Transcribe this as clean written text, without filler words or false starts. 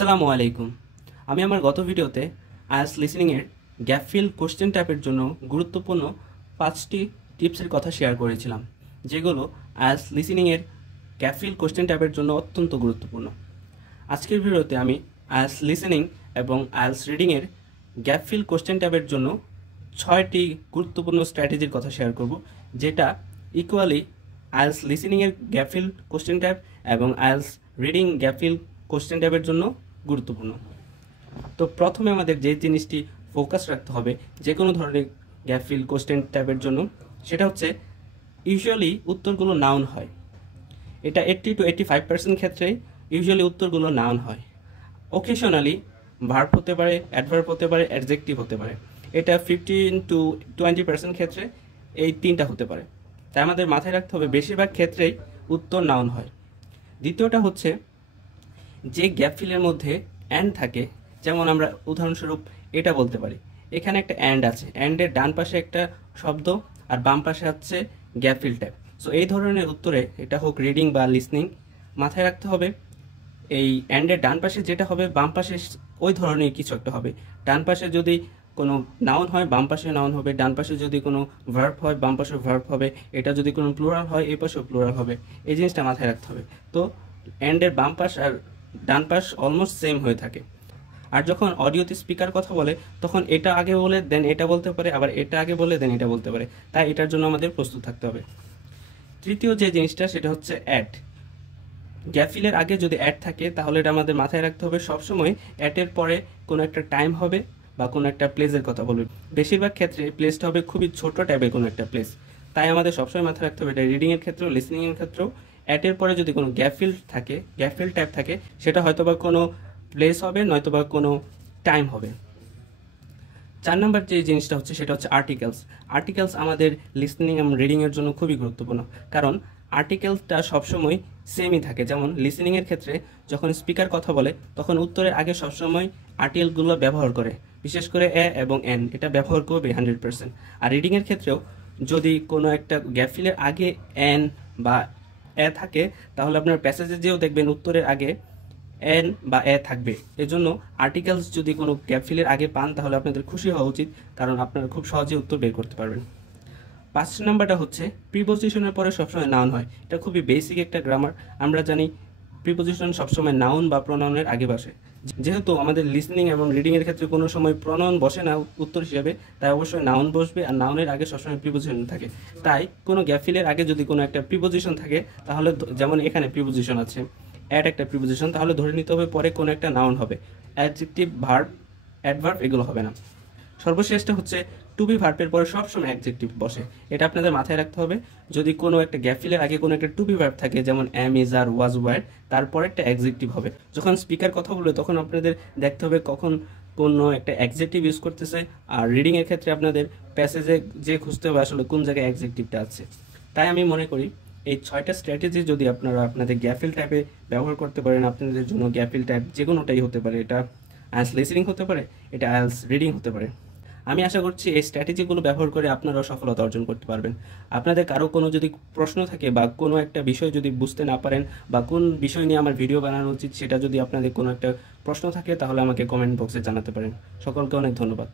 আসসালামু আলাইকুম। আমি আমার গত ভিডিওতে আইএলটিএস লিসেনিংয়ের গ্যাপ ফিল কোশ্চেন টাইপের জন্য গুরুত্বপূর্ণ 5টি টিপসের কথা শেয়ার করেছিলাম, যেগুলো আইএলটিএস লিসেনিংয়ের গ্যাপ ফিল কোশ্চেন টাইপের জন্য অত্যন্ত গুরুত্বপূর্ণ। আজকের ভিডিওতে আমি আইএলটিএস লিসেনিং এবং আইএলটিএস রিডিংয়ের গ্যাপ ফিল কোশ্চেন টাইপের জন্য 6টি গুরুত্বপূর্ণ স্ট্র্যাটেজির কথা শেয়ার করব, যেটা ইকুয়ালি আইএলটিএস লিসেনিংয়ের গ্যাপ ফিল কোশ্চেন টাইপ এবং IELTS reading gap fill question টাইপের জন্য গুরুত্বপূর্ণ। তো প্রথমে আমাদের যে জিনিসটি ফোকাস রাখতে হবে যে কোনো ধরনের গ্যাপ ফিল কোশ্চেন টাইপের জন্য, সেটা হচ্ছে ইউজুয়ালি উত্তরগুলো নাউন হয়। এটা 80 to 85% ক্ষেত্রেই ইউজুয়ালি উত্তরগুলো নাউন হয়। ওকেশনালি ভার্ব হতে পারে, অ্যাডভার্ব হতে পারে, অ্যাডজেক্টিভ হতে পারে। এটা 15 to 20% ক্ষেত্রে এই তিনটা হতে পারে। তাই আমাদের মাথায় রাখতে হবে বেশিরভাগ ক্ষেত্রেই উত্তর নাউন হয়। দ্বিতীয়টা হচ্ছে যে গ্যাপ ফিলের মধ্যে অ্যান্ড থাকে, যেমন আমরা উদাহরণস্বরূপ এটা বলতে পারি, এখানে একটা অ্যান্ড আছে, অ্যান্ডের ডান পাশে একটা শব্দ আর বাম পাশে হচ্ছে গ্যাপ ফিল টাইপ। সো এই ধরনের উত্তরে, এটা হোক রিডিং বা লিসনিং, মাথায় রাখতে হবে এই অ্যান্ডের ডান পাশে যেটা হবে বাম পাশে ওই ধরনের কিছু একটা হবে। ডান পাশে যদি কোনো নাউন হয় বাম পাশে নাউন হবে, ডান পাশে যদি কোনো ভার্ব হয় বাম পাশে ভার্ব হবে, এটা যদি কোনো প্লুরাল হয় এই পাশেও প্লুরাল হবে। এই জিনিসটা মাথায় রাখতে হবে। তো অ্যান্ডের বাম পাশ আর ডান পাশ অলমোস্ট সেম হয়ে থাকে। আর যখন অডিওতে স্পিকার কথা বলে তখন এটা আগে বলে দেন এটা বলতে পারে, আবার এটা আগে বলে দেন এটা বলতে পারে। তাই এটার জন্য আমাদের প্রস্তুত থাকতে হবে। তৃতীয় যে জিনিসটা সেটা হচ্ছে অ্যাড। গ্যাপ ফিলের আগে যদি অ্যাড থাকে তাহলে এটা আমাদের মাথায় রাখতে হবে সবসময় অ্যাডের পরে কোনো একটা টাইম হবে বা কোনো একটা প্লেসের কথা বলবে। বেশিরভাগ ক্ষেত্রে প্লেসটা হবে খুবই ছোট টাইপের কোনো একটা প্লেস। তাই আমাদের সবসময় মাথায় রাখতে হবে এটা রিডিংয়ের ক্ষেত্রেও লিসনিংয়ের ক্ষেত্রেও অ্যাডের পরে যদি কোনো গ্যাপ ফিল থাকে, গ্যাপ ফিল টাইপ থাকে, সেটা হয়তো বা কোনো প্লেস হবে নয়তো বা কোনো টাইম হবে। 4 নম্বর যে জিনিসটা হচ্ছে সেটা হচ্ছে আর্টিকেলস। আর্টিকেলস আমাদের লিসনিং এবং রিডিংয়ের জন্য খুবই গুরুত্বপূর্ণ, কারণ আর্টিকেলসটা সবসময় সেমই থাকে। যেমন লিসনিংয়ের ক্ষেত্রে যখন স্পিকার কথা বলে তখন উত্তরের আগে সবসময় আর্টিকেলগুলো ব্যবহার করে, বিশেষ করে এ এবং এন, এটা ব্যবহার করবে 100%। আর রিডিংয়ের ক্ষেত্রেও যদি কোনো একটা গ্যাপ ফিলের আগে এন বা এ থাকে তাহলে আপনার প্যাসেজে যেও দেখবেন উত্তরের আগে এন বা এ থাকবে। এজন্য আর্টিকেলস যদি কোনো গ্যাপ ফিলের আগে পান তাহলে আপনাদের খুশি হওয়া উচিত, কারণ আপনারা খুব সহজে উত্তর বের করতে পারবেন। 5 নাম্বারটা হচ্ছে প্রিপোজিশনের পরে সবসময় নাউন হয়। এটা খুবই বেসিক একটা গ্রামার। আমরা জানি প্রিপোজিশন সবসময় নাউন বা প্রনাউনের আগে বসে। যেহেতু আমাদের লিসনিং এবং রিডিংয়ের ক্ষেত্রে কোনো সময় প্রনাউন বসে না উত্তর হিসেবে, তাই অবশ্যই নাউন বসবে, আর নাউনের আগে সবসময় প্রিপোজিশন থাকে। তাই কোনো গ্যাপ ফিলের আগে যদি কোনো একটা প্রিপোজিশন থাকে তাহলে, যেমন এখানে প্রিপোজিশন আছে, অ্যাড একটা প্রিপোজিশন, তাহলে ধরে নিতে হবে পরে কোনো একটা নাউন হবে। অ্যাডজেক্টিভ, ভার্ব, অ্যাডভার্ব এগুলো হবে না। সর্বশেষটা হচ্ছে টু বি ভার্বের পরে সবসময় অ্যাডজেক্টিভ বসে। এটা আপনাদের মাথায় রাখতে হবে। যদি কোনো একটা গ্যাপ ফিলের আগে কোনো একটা টু বি ভার্ব থাকে, যেমন অ্যাম, ইজ, আর, ওয়াজ, ওয়ার, তারপরে একটা অ্যাডজেক্টিভ হবে। যখন স্পিকার কথা বলবে তখন আপনাদের দেখতে হবে কখন কোনো একটা অ্যাডজেক্টিভ ইউজ করতেছে। আর রিডিংয়ের ক্ষেত্রে আপনাদের প্যাসেজে যে খুঁজতে হবে আসলে কোন জায়গায় অ্যাডজেক্টিভটা আছে। তাই আমি মনে করি এই 6টা স্ট্র্যাটেজি যদি আপনারা আপনাদের গ্যাফিল টাইপে ব্যবহার করতে পারেন, আপনাদের জন্য গ্যাফিল টাইপ যে কোনোটাই হতে পারে। এটা আইএলটিএস লিসেনিং হতে পারে, এটা আইএলটিএস রিডিং হতে পারে। আমি আশা করছি এই স্ট্র্যাটেজিগুলো ব্যবহার করে আপনারাও সফলতা অর্জন করতে পারবেন। আপনাদের কারো কোনো যদি প্রশ্ন থাকে বা কোনো একটা বিষয় যদি বুঝতে না পারেন বা কোন বিষয় নিয়ে আমার ভিডিও বানানো উচিত সেটা যদি আপনাদের কোনো একটা প্রশ্ন থাকে তাহলে আমাকে কমেন্ট বক্সে জানাতে পারেন। সকলকে অনেক ধন্যবাদ।